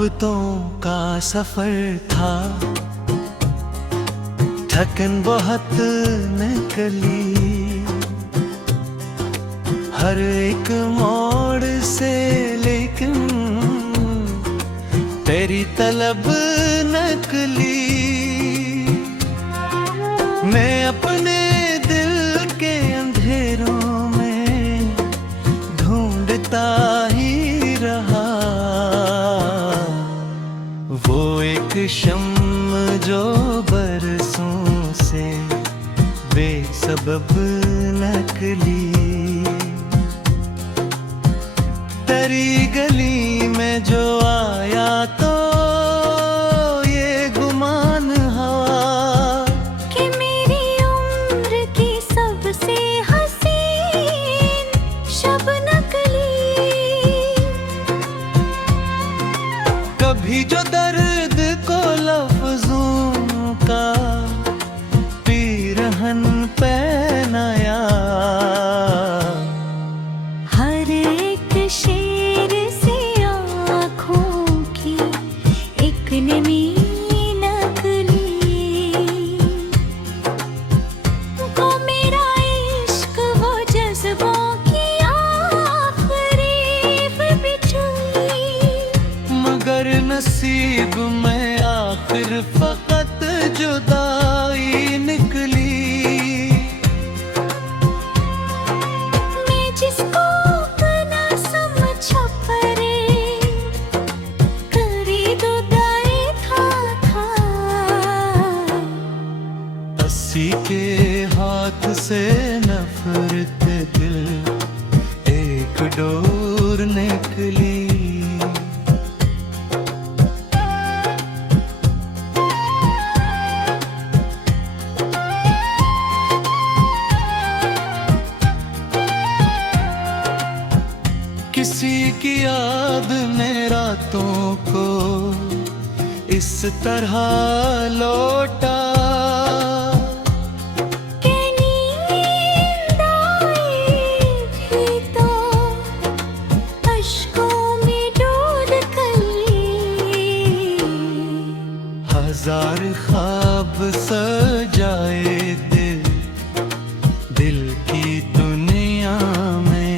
मोहब्बतों का सफर था, थकन बहुत निकली। हर एक मोड़ से लेकिन तेरी तलब नकली। मैं अपने दिल के अंधेरों में ढूंढता ही रहा, वो एक शम्म जो बरसों से बेसबब नकली। तेरी गली में जो आया तो ये गुमान हवा कि मेरी उम्र की सबसे हसीन शब नकली। कभी जो दर्द को लफ्जों का पीरहन पहनाया, हर एक शेर से आँखों की एक नमी नकली। वो मेरा इश्क वो जज्बों की आखिरी बिछुई। मगर नसीब में आखिर फकत जुदाई निकली। मैं जिसको अपना समझा परे करी दुदाई था। अस्सी के हाथ से नफरत दिल एक डोर निकली। किसी की याद में रातों को इस तरह लौटा, कि नींद आई भी तो अश्कों में डूब गई। हजार ख्वाब सजाए दिल दिल की दुनिया में,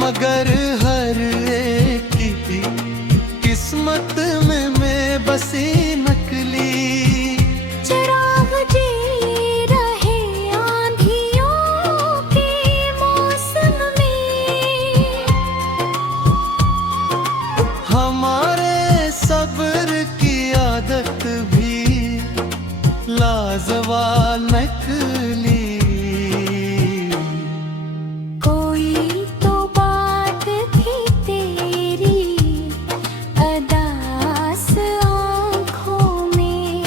मगर हर एक की किस्मत में मैं बसी नकली। चिराग जी रहे आंधियों के मौसम में, हमारे सब्र की आदत भी लाजवाल नकली। कोई तो बात थी तेरी अदास आँखों में।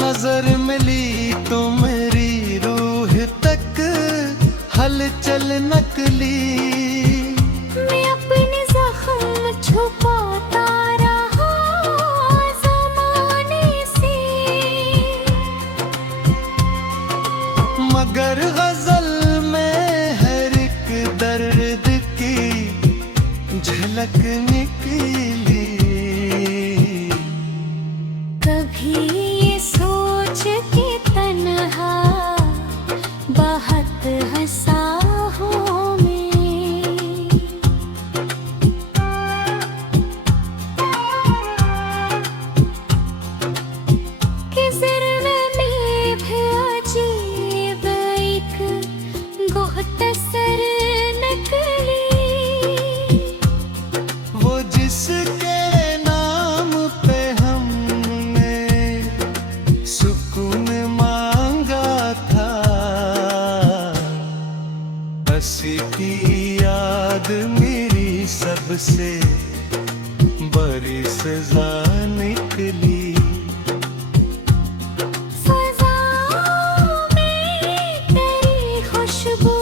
नजर मिली तो मेरी रूह तक हलचल नकली। मैं अपने जख्म छुपाता रहा ज़माने से, मगर गजल में हर एक दर्द की झलक निकली। कभी ये सोच के तन्हा बहुत हंसा हूँ मैं, कि ज़िर्वे में भी अजीब एक गुहतसर नकली। वो जिसके नाम पे हमने सुकून मांगा था, हंसी की याद मेरी सबसे बड़ी सजा निकली। फ़ज़ाओं में तेरी खुशबू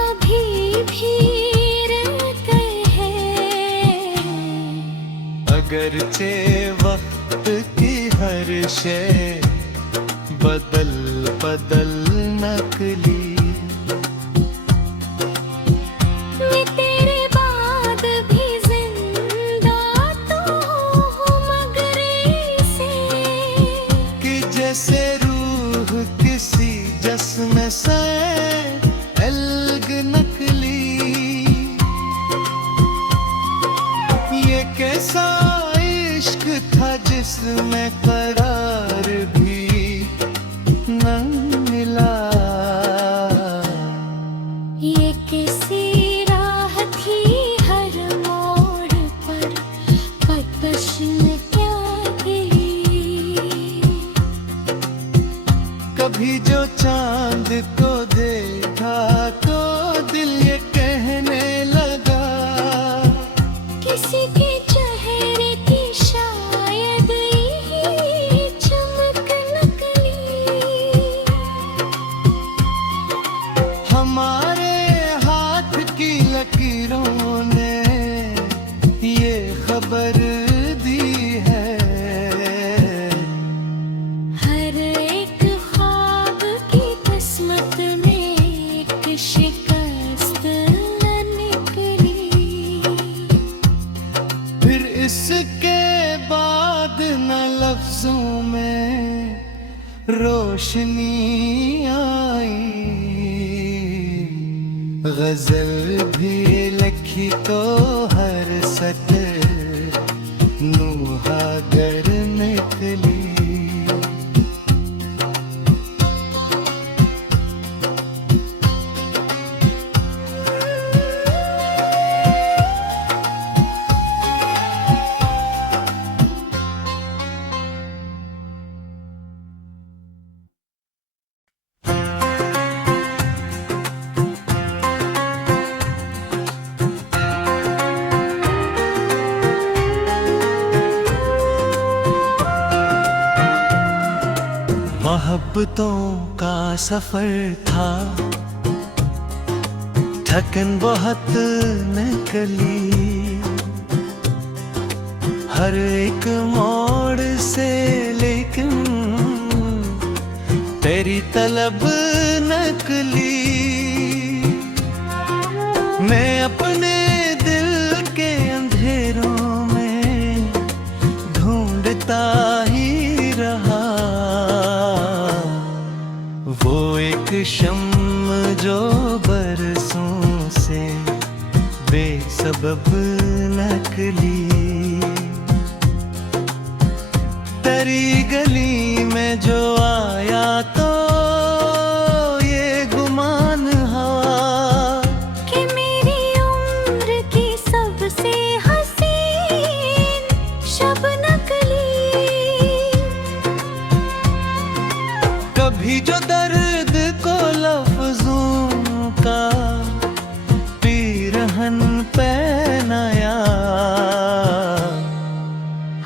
अभी भी रहती है, अगरचे वक्त की हर शय बदल बदल नकली। ऐसा इश्क था जिसमें करार भी न मिला। ये किसी राह थी हर मोड़ पर कतश में क्या गिरी। कभी जो चांद को देखा तो दिल ये कहने लगा, किसी के चेहरे की शायद यही चमक नकली। हमारे हाथ की लकीरों ने ये खबर दी है, हर एक ख्वाब की किस्मत में एक शिकस्त न निकली। फिर इसके बाद न लफ्जों में रोशनी आई। गजल भी लिखी तो हर सतर नुहागर निकली। मोहब्बतों का सफर था, थकन बहुत निकली। हर एक मोड़ से लेकिन तेरी तलब नकली। मैं अपने दिल के अंधेरों में ढूंढता ही रहा, वो एक शम्म जो बरसों से बेसबब नकली। तेरी गली में जो आया तो ये गुमान हवा कि मेरी उम्र की सबसे हसीन शब नकली। कभी जो दर्द को लफ्जों का पीरहन पहनाया,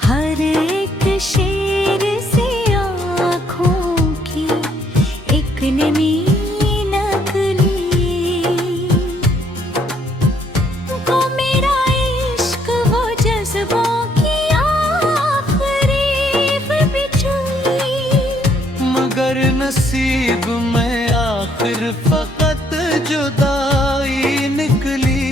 हर एक शेर से आँखों की एक नमी नकली। वो मेरा इश्क वो जज्बों की आखिरी बिछुई। मगर नसीब में आखिर फकत जुदाई निकली।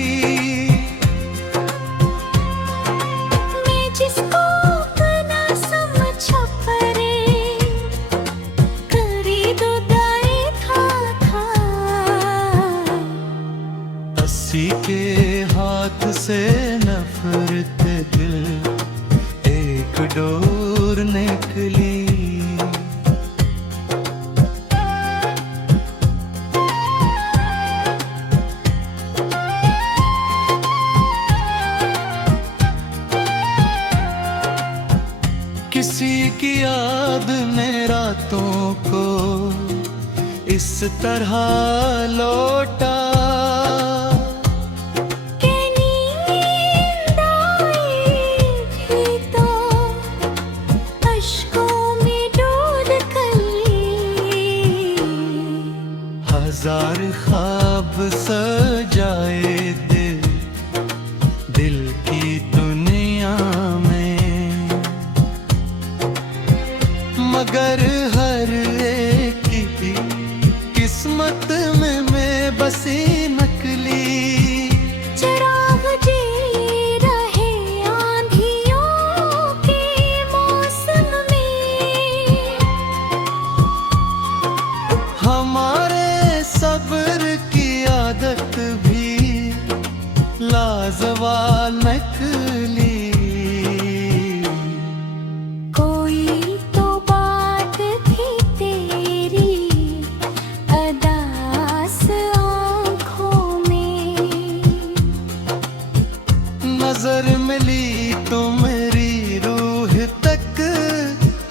मैं जिसको अपना समझा परे करी दुदाई था। अस्सी के हाथ से नफरत दिल एक डोर निकली। किसी की याद में रातों को इस तरह लौटा, कि नींद आई भी तो अश्कों में डूब गई। हजार ख्वाब सजाए दिल दिल की दुनिया में, मगर हर एक की किस्मत में मैं बसी नकली। चिराग जी रहे आंधियों के मौसम में, हमारे सब्र की आदत भी लाजवाल नकली। नजर मिली तो मेरी रूह तक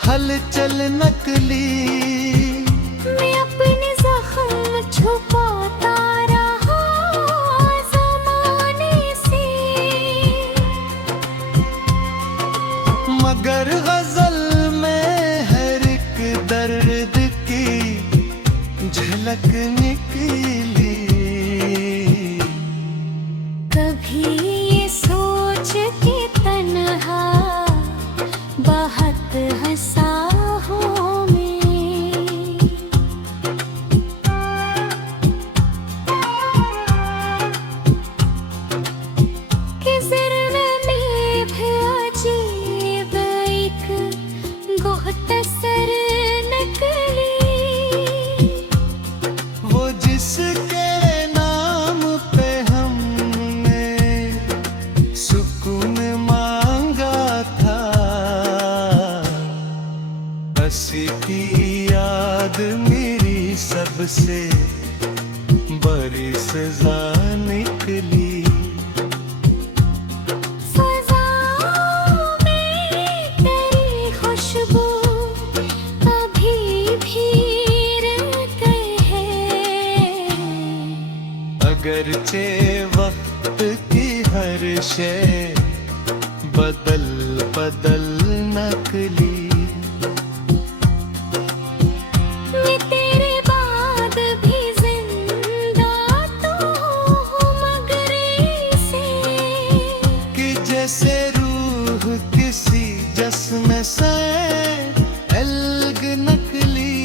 हलचल नकली। मैं अपने जख्म छुपाता रहा ज़माने से, मगर गजल में हर एक दर्द की झलक निकली। कभी ये सोच के तन्हा बहुत हंसा हूँ मैं, कि ज़िर्र में भी अजीब एक गुख्तसर नकली। वो जिसके नाम पे हमने सुकून मांगा था, हंसी की याद मेरी सबसे बड़ी सजा निकली। फ़ज़ाओं में तेरी खुशबू अभी भी रहते हैं, अगरचे वक्त की हर शय बदल बदल नकली। मैं तेरे बाद भी जिंदा तो हूँ मगर ऐसे, कि जैसे रूह किसी जस्म से अलग नकली।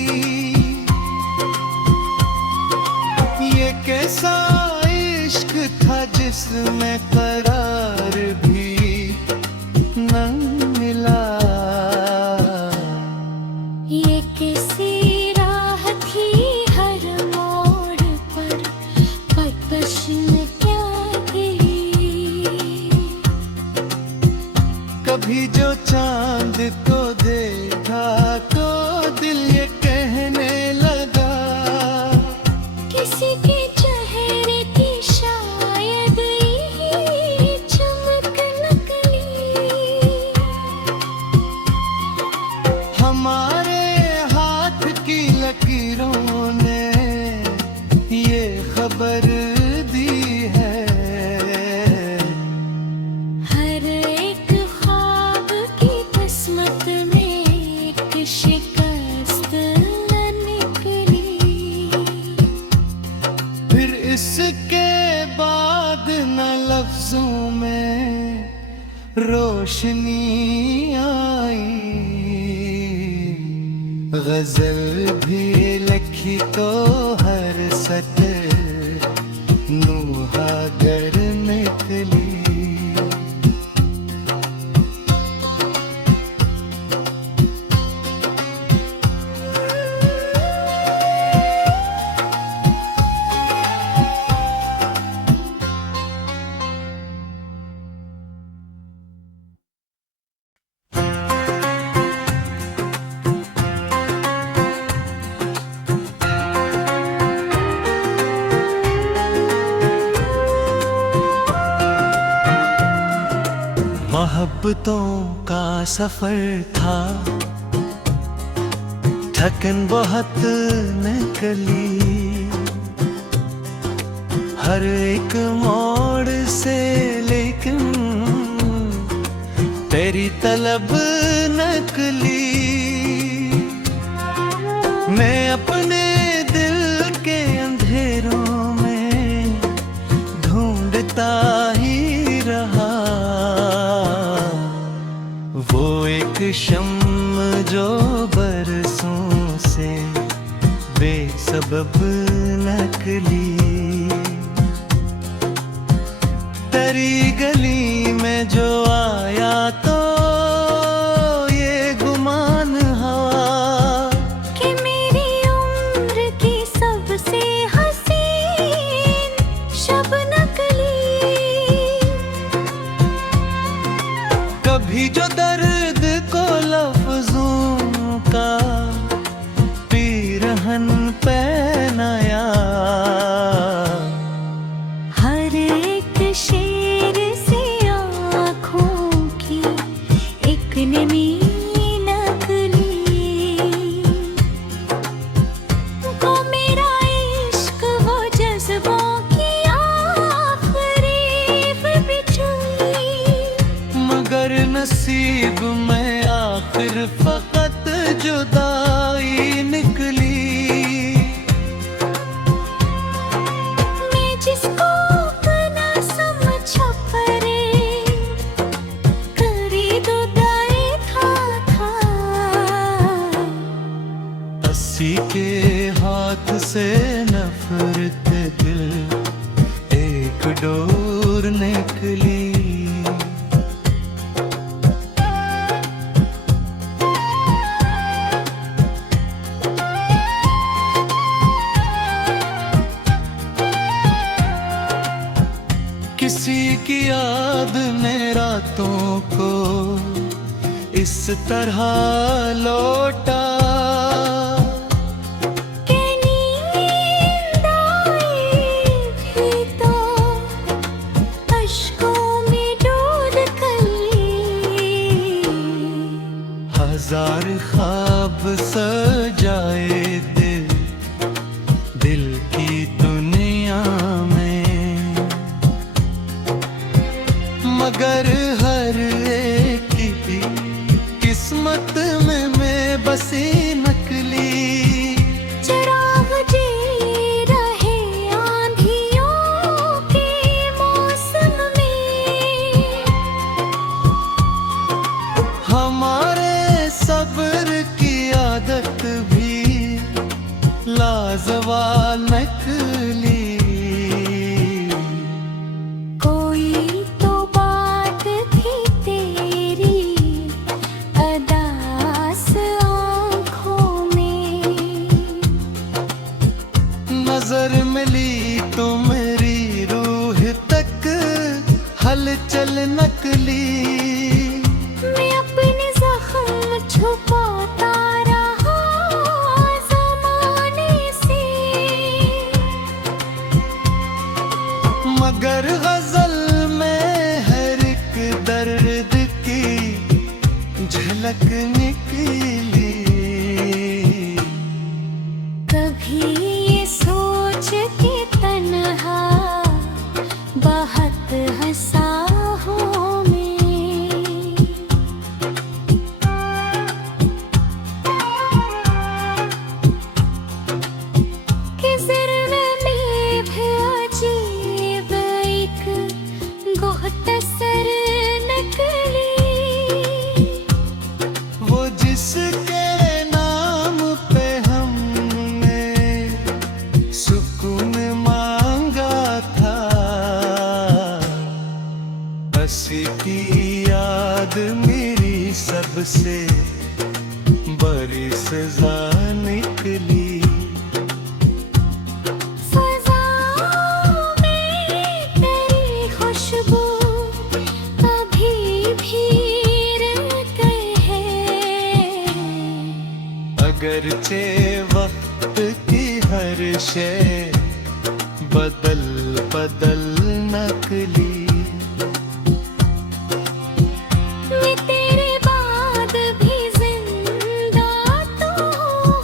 ये कैसा इश्क था जिसमें करार भी न मिला। ये किसी राह थी हर मोड़ पर प्रश्न क्या गिरी। कभी जो चांद को देखा तो दिल ये कहने लगा, किसी के चेहरे की शायद यही चमक नकली। हमारे हाथ की लकीरों ने ये खबर दी है, हर एक ख्वाब की किस्मत में एक शिकस्त निकली। फिर इसके बाद न लफ्जों में रोशनी आई। गजल भी लिखी तो हर सतर नुहागर निकली। मोहब्बतों का सफर था, थकन बहुत निकली। हर एक मोड़ से लेकिन तेरी तलब नकली। मैं अपने दिल के अंधेरों में ढूंढता ही रहा, वो एक शम्म जो बरसों से बेसबब नकली। तेरी गली में जो आया तो ये गुमान हवा, कि मेरी उम्र की सबसे हसीन शब नकली। कभी जो दर्द को लफ्जों का पीरहन पहनाया, हर एक शेर से नसीब में आखिर फकत जुदाई निकली। मैं जिसको अपना समझा परे, करीब उदाई था। अस्सी के हाथ से नफरत दिल एक डोर निकली। किसी की याद ने रातों को इस तरह लौटा, कि नींद आई भी तो अश्कों में डूब गई। हजार ख्वाब सजाए दिल दिल की दुनिया में, मगर हर एक की किस्मत में मैं बसी नकली। चिराग जी रहे आंधियों के मौसम में, हमारे सब्र की आदत भी लाजवाल नकली। कोई तो बात थी तेरी अदास आँखों में, नजर मिली तो मेरी रूह तक हलचल नकली। मैं अपने जख्म छुपाता रहा ज़माने से, मगर गजल में हर एक दर्द की झलक निकली। कभी ये सोच के तन्हा बहुत हंसा हूँ मैं, कि ज़िर्म में भी अजीब एक गुहतसर नकली। वो जिसके नाम पे हमने सुकून मांगा था, अस्सी की याद मेरी सबसे बड़ी सजा निकली। फ़ज़ाओं में तेरी खुशबू अभी भी रहते हैं, अगरचे वक्त की हर शय बदल बदल नकली। मैं तेरे बाद भी जिंदा तो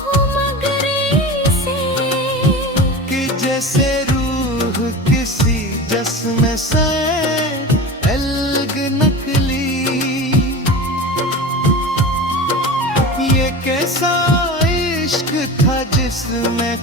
हूँ मगर से, कि जैसे रूह किसी जिस्म से अलग नकली। ये कैसा इश्क था जिसमें